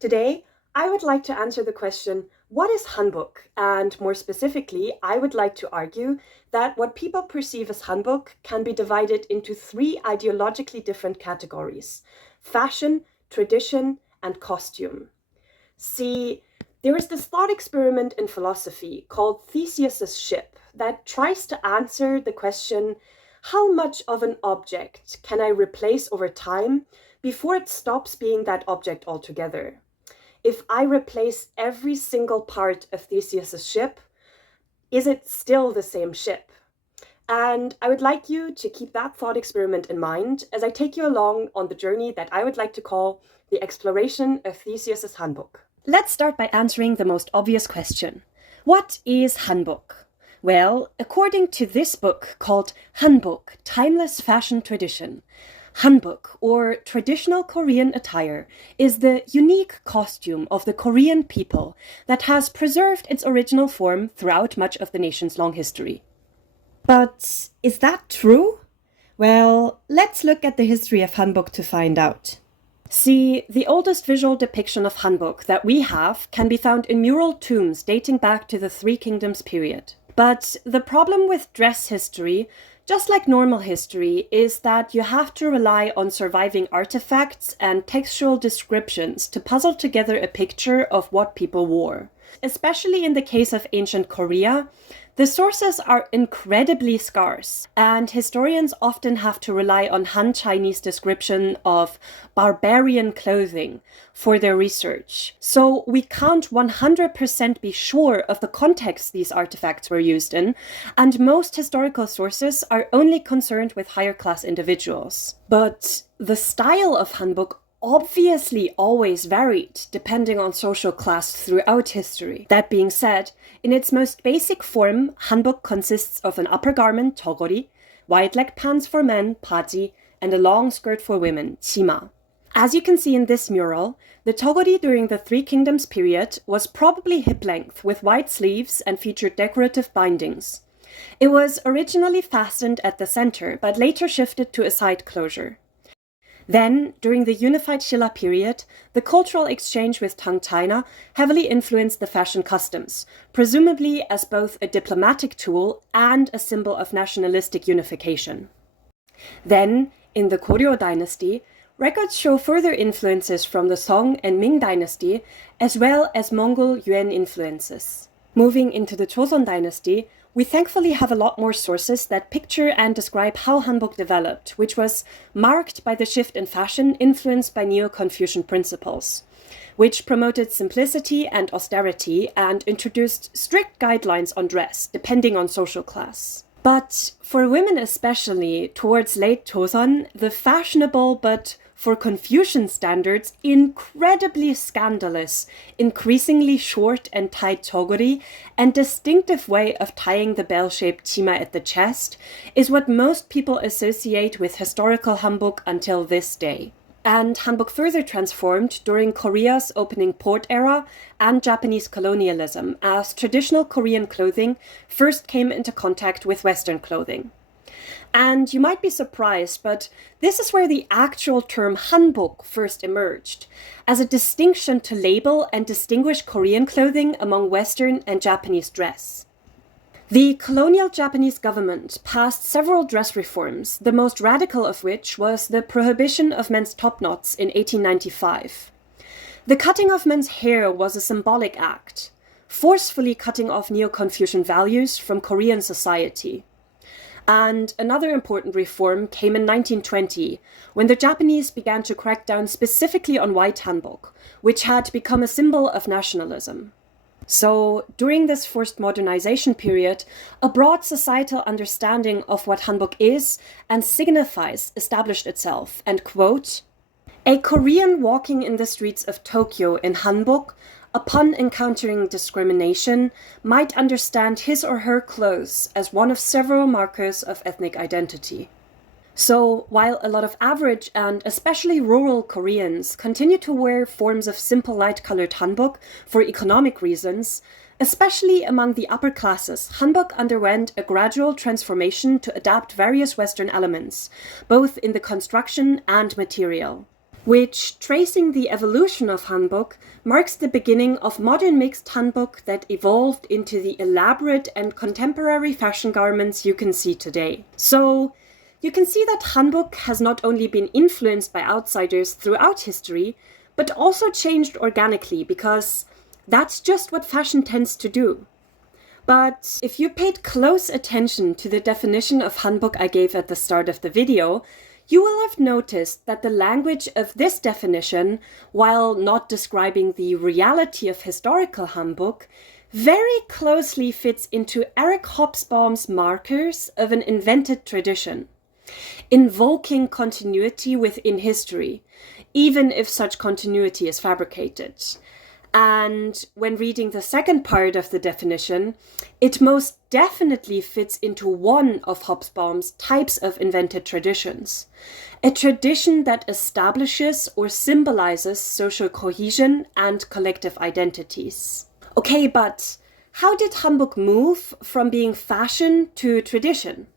Today, I would like to answer the question, what is Hanbok? And more specifically, I would like to argue that what people perceive as Hanbok can be divided into three ideologically different categories: fashion, tradition, and costume. See, there is this thought experiment in philosophy called Theseus's ship that tries to answer the question, how much of an object can I replace over time before it stops being that object altogether? If I replace every single part of Theseus's ship, is it still the same ship? And I would like you to keep that thought experiment in mind as I take you along on the journey that I would like to call the exploration of Theseus's Hanbok. Let's start by answering the most obvious question. What is Hanbok? Well, according to this book called Hanbok, Timeless Fashion Tradition, Hanbok, or traditional Korean attire, is the unique costume of the Korean people that has preserved its original form throughout much of the nation's long history. But is that true? Well, let's look at the history of Hanbok to find out. See, the oldest visual depiction of Hanbok that we have can be found in mural tombs dating back to the Three Kingdoms period. But the problem with dress history, just like normal history, is that you have to rely on surviving artifacts and textual descriptions to puzzle together a picture of what people wore. Especially in the case of ancient Korea, the sources are incredibly scarce, and historians often have to rely on Han Chinese description of barbarian clothing for their research. So we can't 100% be sure of the context these artifacts were used in, and most historical sources are only concerned with higher class individuals. But the style of Hanbok obviously always varied depending on social class throughout history. That being said, in its most basic form, Hanbok consists of an upper garment, togori, wide-leg pants for men, baji, and a long skirt for women, chima. As you can see in this mural, the togori during the Three Kingdoms period was probably hip-length with wide sleeves and featured decorative bindings. It was originally fastened at the center, but later shifted to a side closure. Then, during the unified Shilla period, the cultural exchange with Tang China heavily influenced the fashion customs, presumably as both a diplomatic tool and a symbol of nationalistic unification. Then, in the Goryeo dynasty, records show further influences from the Song and Ming dynasty, as well as Mongol Yuan influences. Moving into the Joseon dynasty, we thankfully have a lot more sources that picture and describe how Hanbok developed, which was marked by the shift in fashion influenced by Neo-Confucian principles, which promoted simplicity and austerity and introduced strict guidelines on dress, depending on social class. But for women especially, towards late Joseon, the fashionable but for Confucian standards, incredibly scandalous, increasingly short and tight togori, and distinctive way of tying the bell-shaped chima at the chest is what most people associate with historical Hanbok until this day. And Hanbok further transformed during Korea's opening port era and Japanese colonialism as traditional Korean clothing first came into contact with Western clothing. And you might be surprised, but this is where the actual term Hanbok first emerged, as a distinction to label and distinguish Korean clothing among Western and Japanese dress. The colonial Japanese government passed several dress reforms, the most radical of which was the prohibition of men's top knots in 1895. The cutting of men's hair was a symbolic act, forcefully cutting off Neo-Confucian values from Korean society. And another important reform came in 1920, when the Japanese began to crack down specifically on white hanbok, which had become a symbol of nationalism. So, during this forced modernization period, a broad societal understanding of what hanbok is and signifies established itself, and quote, "A Korean walking in the streets of Tokyo in hanbok, upon encountering discrimination, might understand his or her clothes as one of several markers of ethnic identity." So, while a lot of average and especially rural Koreans continue to wear forms of simple light-colored hanbok for economic reasons, especially among the upper classes, hanbok underwent a gradual transformation to adapt various Western elements, both in the construction and material. which, tracing the evolution of hanbok, marks the beginning of modern mixed hanbok that evolved into the elaborate and contemporary fashion garments you can see today. So, you can see that hanbok has not only been influenced by outsiders throughout history, but also changed organically, because that's just what fashion tends to do. But if you paid close attention to the definition of hanbok I gave at the start of the video, you will have noticed that the language of this definition, while not describing the reality of historical hanbok, very closely fits into Eric Hobsbawm's markers of an invented tradition, invoking continuity within history, even if such continuity is fabricated. And when reading the second part of the definition, it most definitely fits into one of Hobsbawm's types of invented traditions, a tradition that establishes or symbolizes social cohesion and collective identities. Okay, but how did hanbok move from being fashion to tradition?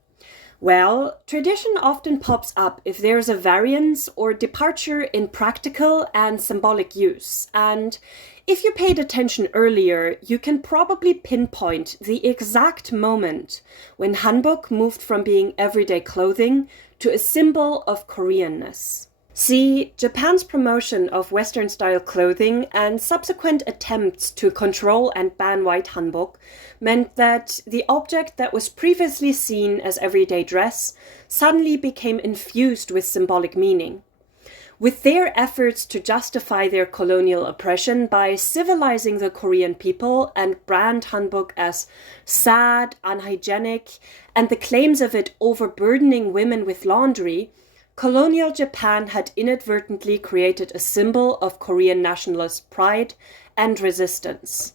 Well, tradition often pops up if there's a variance or departure in practical and symbolic use. And if you paid attention earlier, you can probably pinpoint the exact moment when hanbok moved from being everyday clothing to a symbol of Koreanness. See, Japan's promotion of Western-style clothing and subsequent attempts to control and ban white hanbok meant that the object that was previously seen as everyday dress suddenly became infused with symbolic meaning. With their efforts to justify their colonial oppression by civilizing the Korean people and brand hanbok as sad, unhygienic, and the claims of it overburdening women with laundry, colonial Japan had inadvertently created a symbol of Korean nationalist pride and resistance.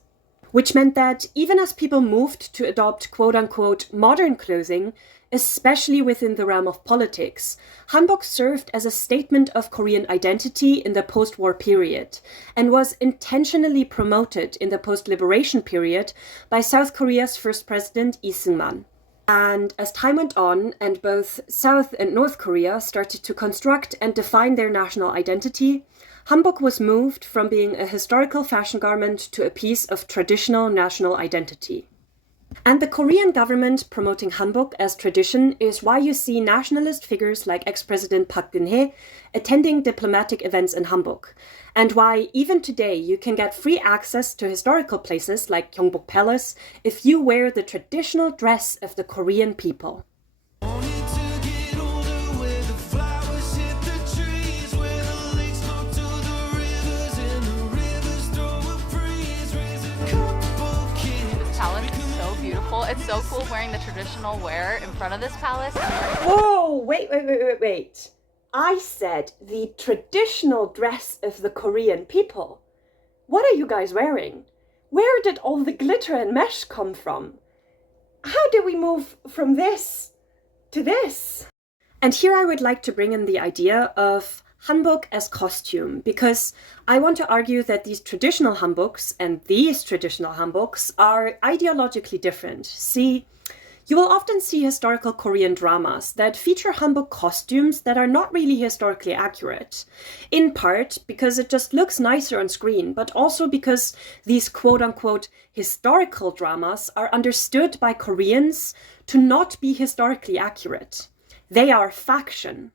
Which meant that even as people moved to adopt quote-unquote modern clothing, especially within the realm of politics, hanbok served as a statement of Korean identity in the post-war period and was intentionally promoted in the post-liberation period by South Korea's first president, Lee Seung-man. And as time went on, and both South and North Korea started to construct and define their national identity, hanbok was moved from being a historical fashion garment to a piece of traditional national identity. And the Korean government promoting hanbok as tradition is why you see nationalist figures like ex-President Park Geun-hye attending diplomatic events in hanbok, and why even today you can get free access to historical places like Yangbok Palace if you wear the traditional dress of the Korean people. It's so cool wearing the traditional wear in front of this palace. Whoa, wait. I said the traditional dress of the Korean people. What are you guys wearing? Where did all the glitter and mesh come from? How did we move from this to this? And here I would like to bring in the idea of hanbok as costume, because I want to argue that these traditional hanboks and these traditional hanboks are ideologically different. See, you will often see historical Korean dramas that feature hanbok costumes that are not really historically accurate, in part because it just looks nicer on screen, but also because these quote-unquote historical dramas are understood by Koreans to not be historically accurate. They are faction.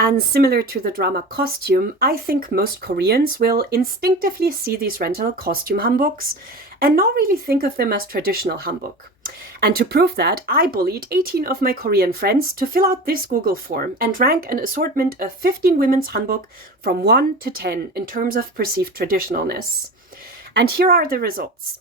And similar to the drama costume, I think most Koreans will instinctively see these rental costume hanboks and not really think of them as traditional hanbok. And to prove that, I bullied 18 of my Korean friends to fill out this Google form and rank an assortment of 15 women's hanbok from 1 to 10 in terms of perceived traditionalness. And here are the results.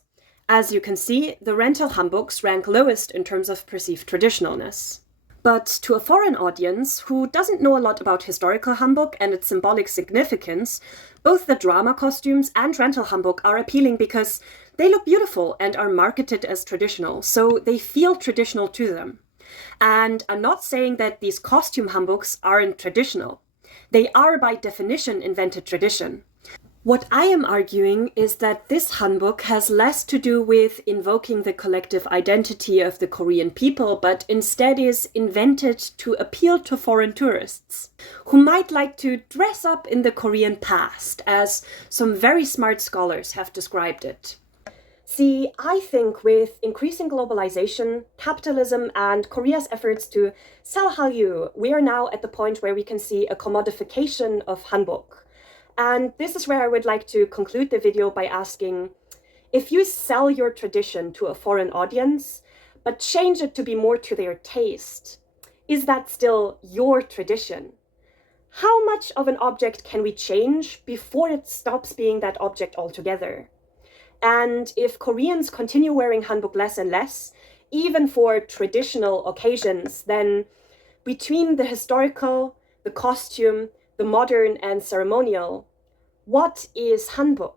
As you can see, the rental hanboks rank lowest in terms of perceived traditionalness. But to a foreign audience who doesn't know a lot about historical hanbok and its symbolic significance, both the drama costumes and rental hanbok are appealing because they look beautiful and are marketed as traditional, so they feel traditional to them. And I'm not saying that these costume hanboks aren't traditional. They are by definition invented tradition. What I am arguing is that this hanbok has less to do with invoking the collective identity of the Korean people, but instead is invented to appeal to foreign tourists who might like to dress up in the Korean past, as some very smart scholars have described it. See, I think with increasing globalization, capitalism, and Korea's efforts to sell Hallyu, we are now at the point where we can see a commodification of hanbok. And this is where I would like to conclude the video by asking, if you sell your tradition to a foreign audience, but change it to be more to their taste, is that still your tradition? How much of an object can we change before it stops being that object altogether? And if Koreans continue wearing hanbok less and less, even for traditional occasions, then between the historical, the costume, the modern and ceremonial, what is hanbok?